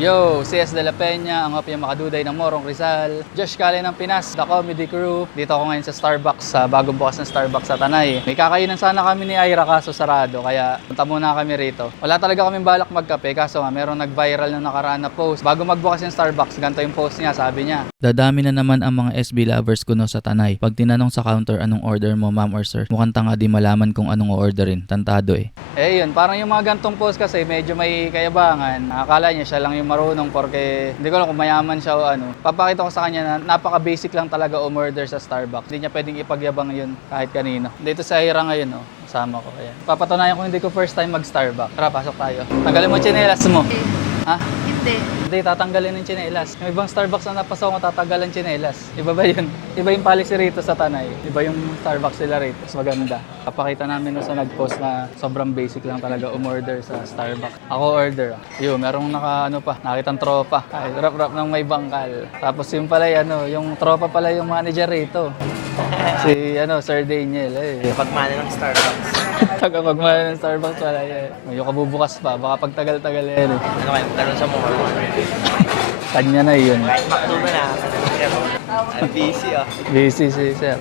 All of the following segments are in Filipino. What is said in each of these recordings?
Yo, CS De La Peña, ang hopya makaduday ng Morong Rizal. Josh Kale ng Pinas, The Comedy Crew. Dito ako ngayon sa Starbucks, sa bagong bukas ng Starbucks sa Tanay. May kakainan sana kami ni Ira kaso sarado, kaya punta muna kami rito. Wala talaga kaming balak magkape, kaso nga merong nag-viral na nakaraan na post. Bago magbukas yung Starbucks, ganito yung post niya, sabi niya. Dadami na naman ang mga SB lovers ko no sa Tanay. Pag tinanong sa counter anong order mo ma'am or sir, mukhang tanga di malaman kung anong orderin. Tantado eh. Eh yun, parang yung mga gantong post kasi medyo may kayabangan. Akala niya siya lang yung marunong porque hindi ko alam kung mayaman siya o ano. Papakita ko sa kanya na napaka-basic lang talaga umorder sa Starbucks. Hindi niya pwedeng ipagyabang yun kahit kanino. Dito sa Hira ngayon, oh, kasama ko kaya. Papatunayan ko hindi ko first time mag-Starbucks. Tara, pasok tayo. Tanggalin mo yung tsinelas mo. Ha? Hindi. Hindi, tatanggalin ng tsinelas. Yung ibang Starbucks na napasok ko, tatanggalan ng tsinelas. Iba ba yun? Iba yung policy rito sa Tanay. Iba yung Starbucks nila rito. Mas maganda. Papakita namin sa nag-post na sobrang basic lang talaga umorder sa Starbucks. Ako order. Yun, merong nakitang tropa. Ay, rap-rap ng may bangkal. Tapos yung pala, yung tropa pala yung manager rito. Si, Sir Daniel. Pagmana ng Starbucks. Pagmana ng Starbucks pala yan. Yung kabubukas pa, baka pagtagal-tagal yan eh. Ano kayo, tanong sa mga Kanya na yun. kahit McDo na na. I'm busy ah. Busy si Sir.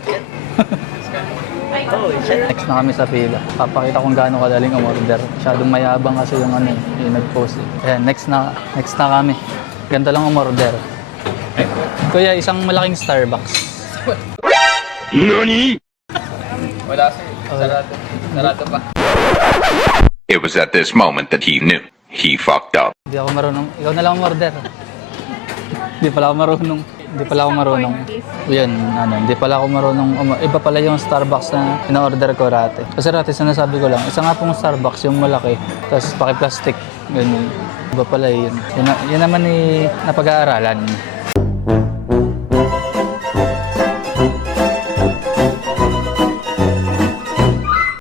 Oh, shit. Next na kami sa pila. Papakita kung gaano kadaling umorder. Masyadong mayabang kasi yung yung nag-post eh. Ayan, next na kami. Ganito lang umorder. Kuya, isang malaking Starbucks. NANI?! Wala sir. Sarado. Sarado pa. It was at this moment that he knew. He fucked up. Hindi ako marunong. Ikaw na lang umorder. Hindi pala ako marunong. Yan, hindi pala ako marunong. Iba pala yung Starbucks na in-order ko rate. Kasi rate, sinasabi ko lang, isa nga pong Starbucks yung malaki. Tapos paki-plastic. Ganyan. Iba pala yun. Yun naman napag-aaralan.